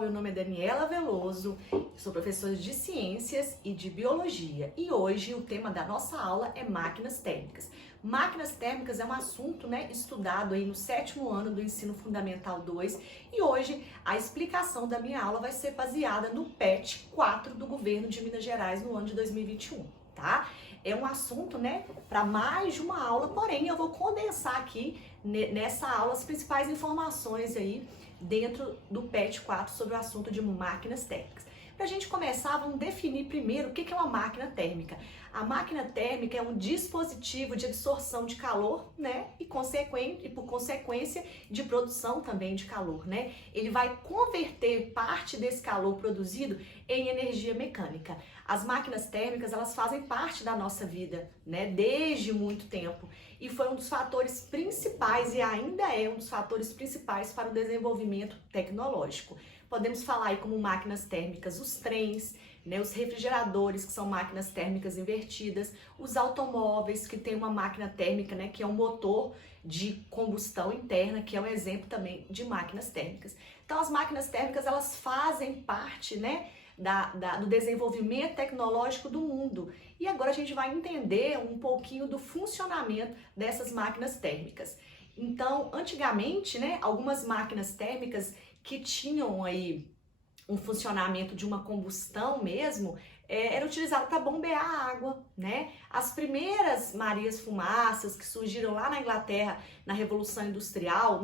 pessoal, meu nome é Daniela Veloso, sou professora de Ciências e de Biologia e hoje o tema da nossa aula é máquinas térmicas. Máquinas térmicas é um assunto estudado aí no 7º ano do Ensino Fundamental 2 e hoje a explicação da minha aula vai ser baseada no PET 4 do governo de Minas Gerais no ano de 2021, tá? É um assunto, para mais de uma aula, porém eu vou condensar aqui nessa aula as principais informações aí dentro do PET 4 sobre o assunto de máquinas térmicas. Para a gente começar, vamos definir primeiro o que é uma máquina térmica. A máquina térmica é um dispositivo de absorção de calor, e por consequência de produção também de calor, Ele vai converter parte desse calor produzido em energia mecânica. As máquinas térmicas, elas fazem parte da nossa vida, desde muito tempo. E foi um dos fatores principais e ainda é um dos fatores principais para o desenvolvimento tecnológico. Podemos falar aí como máquinas térmicas, os trens, os refrigeradores, que são máquinas térmicas invertidas, os automóveis, que tem uma máquina térmica, que é um motor de combustão interna, que é um exemplo também de máquinas térmicas. Então, as máquinas térmicas, elas fazem parte, do desenvolvimento tecnológico do mundo. E agora a gente vai entender um pouquinho do funcionamento dessas máquinas térmicas. Então, antigamente, algumas máquinas térmicas que tinham aí um funcionamento de uma combustão mesmo, era utilizado para bombear a água, As primeiras Marias Fumaças que surgiram lá na Inglaterra na Revolução Industrial,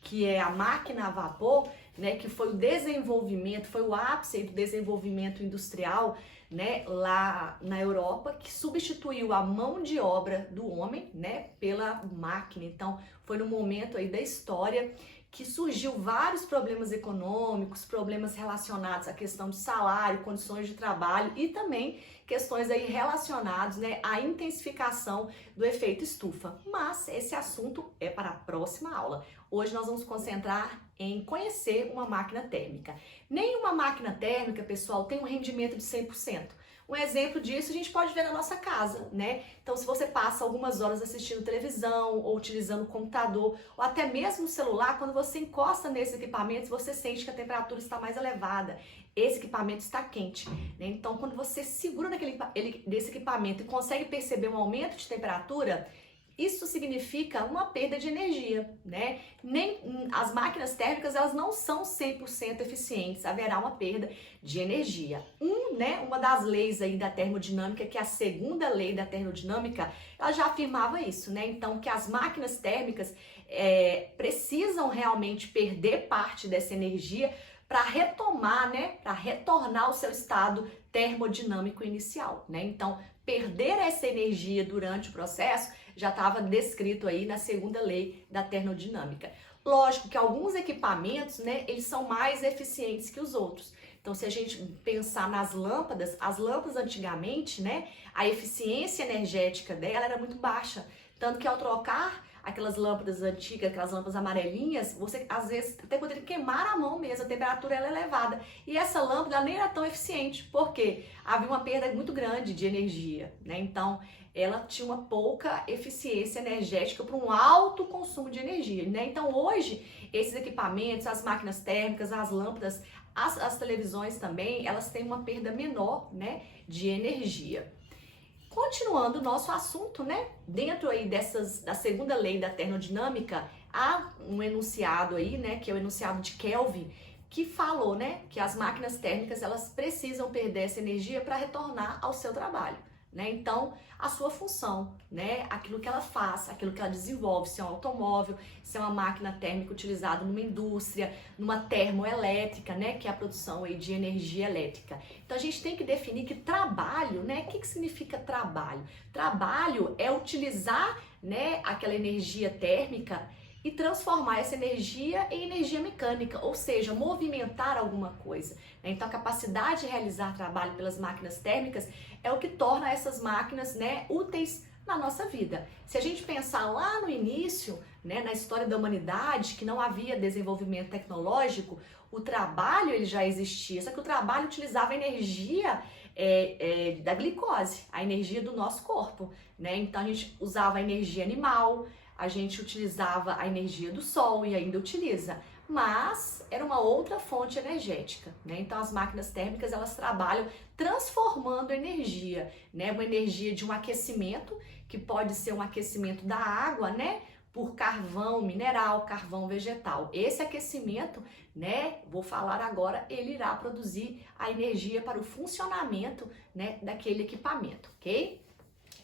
que é a máquina a vapor, que foi o desenvolvimento, foi o ápice do desenvolvimento industrial, lá na Europa, que substituiu a mão de obra do homem, pela máquina. Então, foi no momento aí da história que surgiu vários problemas econômicos, problemas relacionados à questão de salário, condições de trabalho e também questões aí relacionadas, à intensificação do efeito estufa. Mas esse assunto é para a próxima aula. Hoje nós vamos concentrar em conhecer uma máquina térmica. Nenhuma máquina térmica, pessoal, tem um rendimento de 100%. Um exemplo disso a gente pode ver na nossa casa, Então, se você passa algumas horas assistindo televisão ou utilizando o computador ou até mesmo o celular, quando você encosta nesses equipamentos, você sente que a temperatura está mais elevada. Esse equipamento está quente, Então, quando você segura desse equipamento e consegue perceber um aumento de temperatura, isso significa uma perda de energia, As máquinas térmicas, elas não são 100% eficientes, haverá uma perda de energia. Uma das leis aí da termodinâmica, que é a segunda lei da termodinâmica, ela já afirmava isso, Então, que as máquinas térmicas precisam realmente perder parte dessa energia para retomar, para retornar ao seu estado termodinâmico inicial, Então, perder essa energia durante o processo já estava descrito aí na segunda lei da termodinâmica. Lógico que alguns equipamentos, eles são mais eficientes que os outros. Então, se a gente pensar nas lâmpadas, as lâmpadas antigamente, a eficiência energética dela era muito baixa. Tanto que ao trocar aquelas lâmpadas antigas, aquelas lâmpadas amarelinhas, você às vezes até poderia queimar a mão mesmo, a temperatura ela é elevada. E essa lâmpada ela nem era tão eficiente, porque havia uma perda muito grande de energia, Então, ela tinha uma pouca eficiência energética para um alto consumo de energia, Então, hoje, esses equipamentos, as máquinas térmicas, as lâmpadas, as televisões também, elas têm uma perda menor, de energia. Continuando o nosso assunto, dentro aí da segunda lei da termodinâmica, há um enunciado aí, que é o enunciado de Kelvin, que falou, que as máquinas térmicas, elas precisam perder essa energia para retornar ao seu trabalho, Então, a sua função, aquilo que ela faz, aquilo que ela desenvolve, se é um automóvel, se é uma máquina térmica utilizada numa indústria, numa termoelétrica, que é a produção aí de energia elétrica. Então, a gente tem que definir que trabalho, o que significa trabalho? Trabalho é utilizar, aquela energia térmica e transformar essa energia em energia mecânica, ou seja, movimentar alguma coisa. Então, a capacidade de realizar trabalho pelas máquinas térmicas é o que torna essas máquinas, úteis na nossa vida. Se a gente pensar lá no início, na história da humanidade, que não havia desenvolvimento tecnológico, o trabalho ele já existia, só que o trabalho utilizava a energia da glicose, a energia do nosso corpo, Então, a gente usava a energia animal, a gente utilizava a energia do sol e ainda utiliza, mas era uma outra fonte energética, né? Então as máquinas térmicas elas trabalham transformando energia, né? Uma energia de um aquecimento, que pode ser um aquecimento da água, né? Por carvão mineral, carvão vegetal. Esse aquecimento, né? Vou falar agora, ele irá produzir a energia para o funcionamento, né? Daquele equipamento, ok?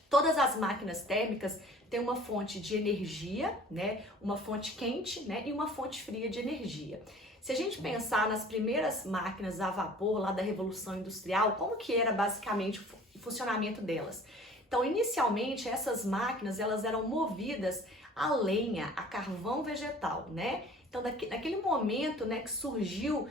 Todas as máquinas térmicas têm uma fonte de energia, né? Uma fonte quente, né? E uma fonte fria de energia. Se a gente pensar nas primeiras máquinas a vapor lá da Revolução Industrial, como que era basicamente o funcionamento delas? Então, inicialmente, essas máquinas elas eram movidas a lenha, a carvão vegetal, né? Então, naquele momento, né, que surgiu,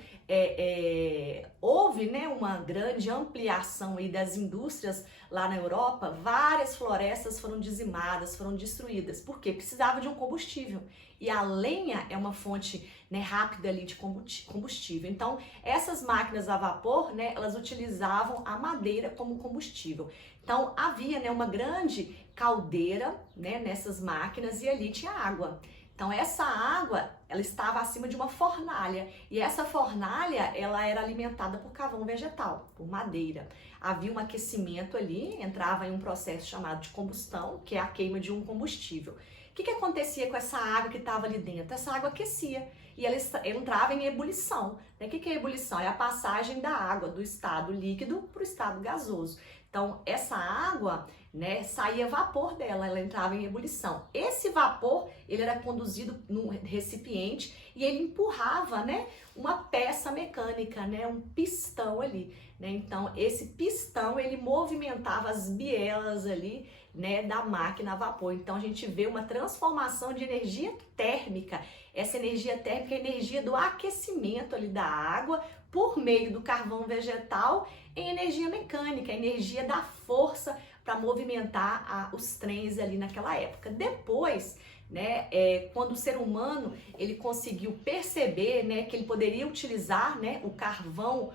houve, né, uma grande ampliação aí das indústrias lá na Europa, várias florestas foram dizimadas, foram destruídas, porque precisava de um combustível. E a lenha é uma fonte, né, rápida ali de combustível. Então, essas máquinas a vapor, né, elas utilizavam a madeira como combustível. Então, havia, né, uma grande caldeira, né, nessas máquinas e ali tinha água. Então, essa água, ela estava acima de uma fornalha e essa fornalha, ela era alimentada por carvão vegetal, por madeira. Havia um aquecimento ali, entrava em um processo chamado de combustão, que é a queima de um combustível. O que acontecia com essa água que estava ali dentro? Essa água aquecia e ela entrava em ebulição. Né? O que é ebulição? É a passagem da água do estado líquido para o estado gasoso. Então, essa água, né, saía vapor dela, ela entrava em ebulição. Esse vapor, ele era conduzido num recipiente e ele empurrava, né, uma peça mecânica, né, um pistão ali, né? Então, esse pistão, ele movimentava as bielas ali, né, da máquina a vapor. Então, a gente vê uma transformação de energia térmica. Essa energia térmica é a energia do aquecimento ali da água por meio do carvão vegetal em energia mecânica, a energia da força para movimentar os trens ali naquela época. Depois, né, quando o ser humano ele conseguiu perceber, né, que ele poderia utilizar, né, o carvão,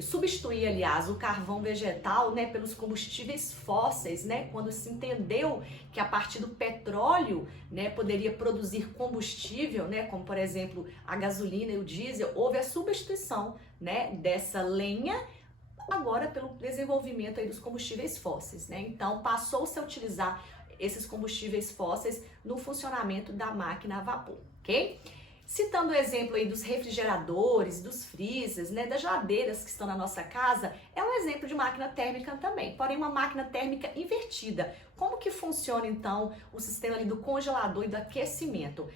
substituir, aliás, o carvão vegetal, né, pelos combustíveis fósseis, né, quando se entendeu que a partir do petróleo, né, poderia produzir combustível, né, como por exemplo a gasolina e o diesel, houve a substituição, né, dessa lenha agora pelo desenvolvimento aí dos combustíveis fósseis, né? Então passou-se a utilizar esses combustíveis fósseis no funcionamento da máquina a vapor, ok? Citando o exemplo aí dos refrigeradores, dos freezers, né, das geladeiras que estão na nossa casa, é um exemplo de máquina térmica também, porém uma máquina térmica invertida. Como que funciona então o sistema ali do congelador e do aquecimento?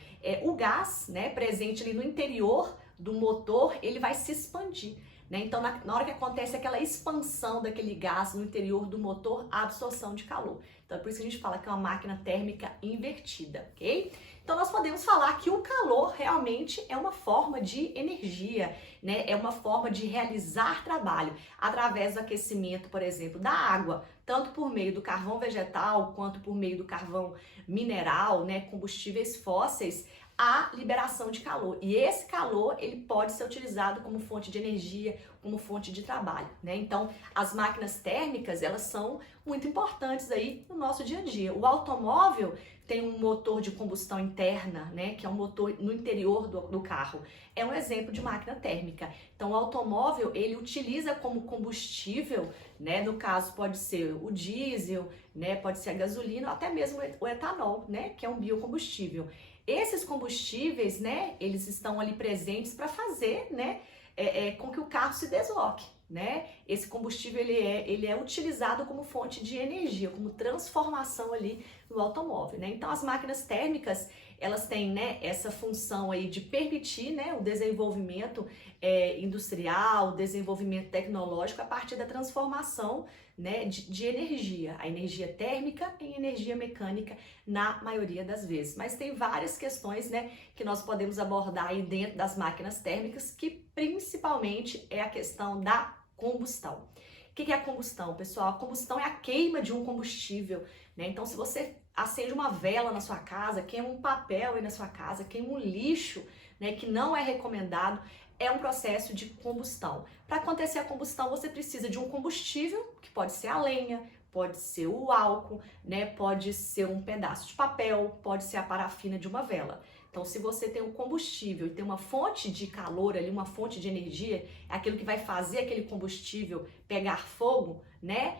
O gás, né, presente ali no interior do motor, ele vai se expandir. Né? Então, na hora que acontece aquela expansão daquele gás no interior do motor, a absorção de calor. Então, é por isso que a gente fala que é uma máquina térmica invertida, ok? Então, nós podemos falar que o calor realmente é uma forma de energia, né? É uma forma de realizar trabalho através do aquecimento, por exemplo, da água, tanto por meio do carvão vegetal quanto por meio do carvão mineral, né? Combustíveis fósseis, a liberação de calor. E esse calor, ele pode ser utilizado como fonte de energia, como fonte de trabalho, né? Então, as máquinas térmicas, elas são muito importantes aí no nosso dia a dia. O automóvel tem um motor de combustão interna, né? Que é um motor no interior do carro. É um exemplo de máquina térmica. Então, o automóvel, ele utiliza como combustível, né? No caso, pode ser o diesel, né? Pode ser a gasolina, ou até mesmo o etanol, né? Que é um biocombustível. Esses combustíveis, né, eles estão ali presentes para fazer, né, com que o carro se desloque, né? Esse combustível ele é utilizado como fonte de energia, como transformação ali no automóvel, né? Então as máquinas térmicas, elas têm, né, essa função aí de permitir, né, o desenvolvimento industrial, o desenvolvimento tecnológico a partir da transformação, né, de energia, a energia térmica em energia mecânica na maioria das vezes. Mas tem várias questões, né, que nós podemos abordar aí dentro das máquinas térmicas, que principalmente é a questão da combustão. O que é a combustão, pessoal? A combustão é a queima de um combustível, né? Então, se você acende uma vela na sua casa, queima um papel aí na sua casa, queima um lixo, né, que não é recomendado, é um processo de combustão. Para acontecer a combustão, você precisa de um combustível, que pode ser a lenha, pode ser o álcool, né? Pode ser um pedaço de papel, pode ser a parafina de uma vela. Então, se você tem um combustível e tem uma fonte de calor ali, uma fonte de energia, é aquilo que vai fazer aquele combustível pegar fogo, né?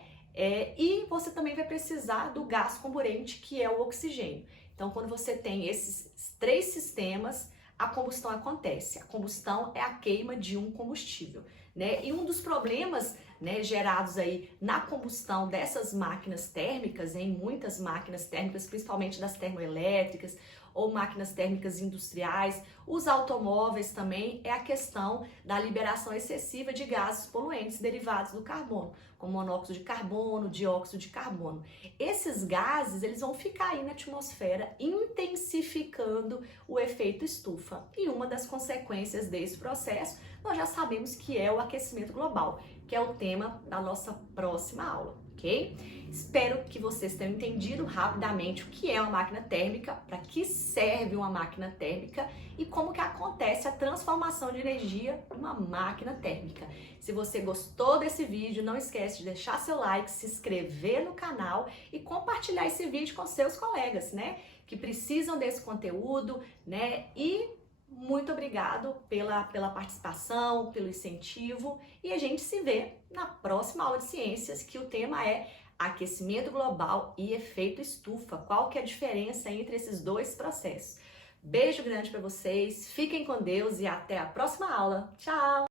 E você também vai precisar do gás comburente, que é o oxigênio. Então, quando você tem esses três sistemas, a combustão acontece. A combustão é a queima de um combustível, né? E um dos problemas, né, gerados aí na combustão dessas máquinas térmicas, em muitas máquinas térmicas, principalmente das termoelétricas ou máquinas térmicas industriais, os automóveis também, é a questão da liberação excessiva de gases poluentes derivados do carbono, como monóxido de carbono, dióxido de carbono. Esses gases, eles vão ficar aí na atmosfera intensificando o efeito estufa. E uma das consequências desse processo, nós já sabemos que é o aquecimento global, que é o tema da nossa próxima aula, ok? Espero que vocês tenham entendido rapidamente o que é uma máquina térmica, para que serve uma máquina térmica e como que acontece a transformação de energia em uma máquina térmica. Se você gostou desse vídeo, não esquece de deixar seu like, se inscrever no canal e compartilhar esse vídeo com seus colegas, né? Que precisam desse conteúdo, né? E muito obrigado pela participação, pelo incentivo, e a gente se vê na próxima aula de ciências, que o tema é aquecimento global e efeito estufa. Qual que é a diferença entre esses dois processos? Beijo grande para vocês, fiquem com Deus e até a próxima aula. Tchau!